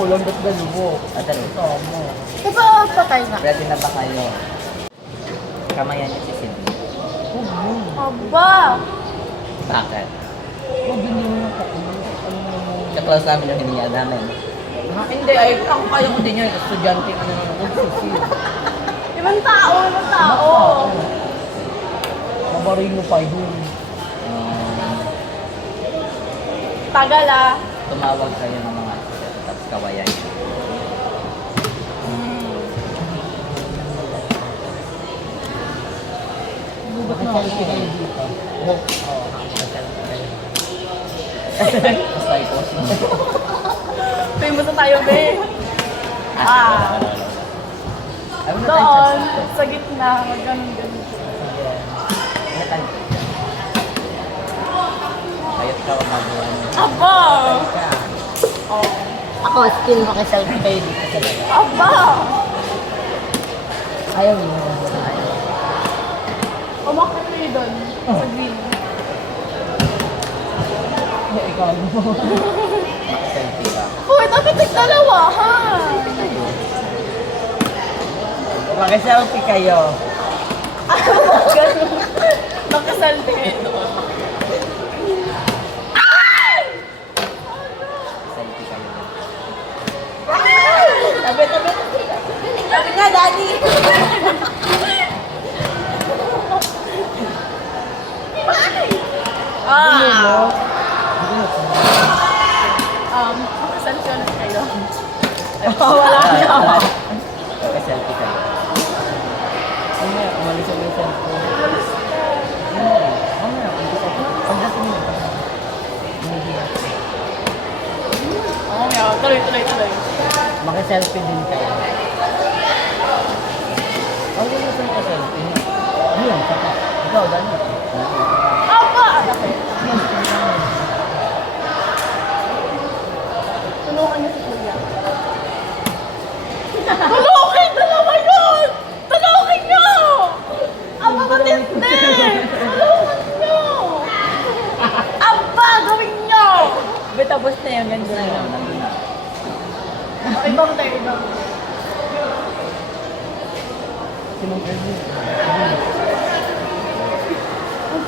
ko lang ba't galubo? Madali. Tama. Diba patay na? Ready na ba kayo? Kamayan niyo si Cindy. Aba! Bakit? Huwag hindi mo na ano mo. Kaklose namin yung hininga namin. Hindi, ay, ang kaya ko din yun. Estudyante ka na nagsusil. Ibang tao, ibang tao. Mabarino pa yun. Tagal ah. Tumawag kayo ng mga tapos kawayan niyo. Bakit selfie kayo dito? Oo. Selfie kayo. Basta i-post mo. Famous na tayo, be. Ah. Ano na Doon, tayo sa gitna, ganun-ganun. Ano tayo? Kayot ka wag magawa niyo. Aba! Oh. Ako, skill makiselfie kayo dito sa baba. Aba! Ayaw mo. Umakit kayo doon, sa green. Hindi, ikaw mo. Selfie ka. Uy, dapat tigdalawa, ha? Makiselfie kayo. Ganun. Nakasalte kayo doon. Selfie kayo. Tabi, tabi. Tabi nga, Daddy. Ah! Makasalte ulit kayo. Wala na. Selfie kayo. Ano, umalis ang may cellphone. Ano, pagdating mo. Oo, yeah. Tuloy, tuloy, tuloy. Makiselfie din kayo. Ang gusto ko sa selfie. Yun, saka. Ikaw, Dani. Aba! Tulungan niyo si Kuya. Tulungan! Dalawa yun! Tulungan niyo! Aba, matindi! Tulungan niyo! Aba, gawin niyo! Be, tapos na yan. Ganda na lang. Ibang tayo, ibang. Sinong Erwin?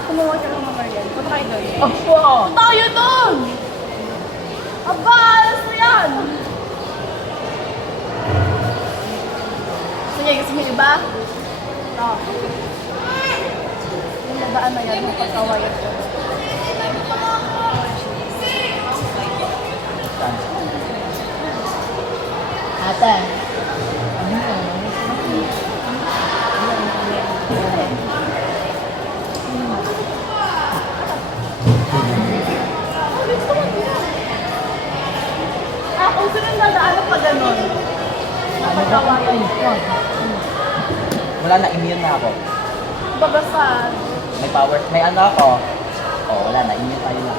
Kumuha siya ng mga yan. Punta kayo doon. Opo! Punta kayo doon! Aba, alas na yan! Gusto niyo iba? Ito. Yung nabaan na yan, yung pagkawayan ko. Ate. Kung sino yung dadaan pa gano'n? Pagkawayan. Wala na, immune na ako. Bagasad. May power, may ano ako. Oh, wala na, immune tayo na.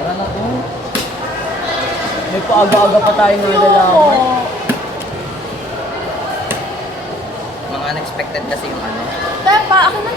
Wala na po. May paaga-aga pa tayo na nalalaman. Mga unexpected kasi yung ano. Tepa, ako na.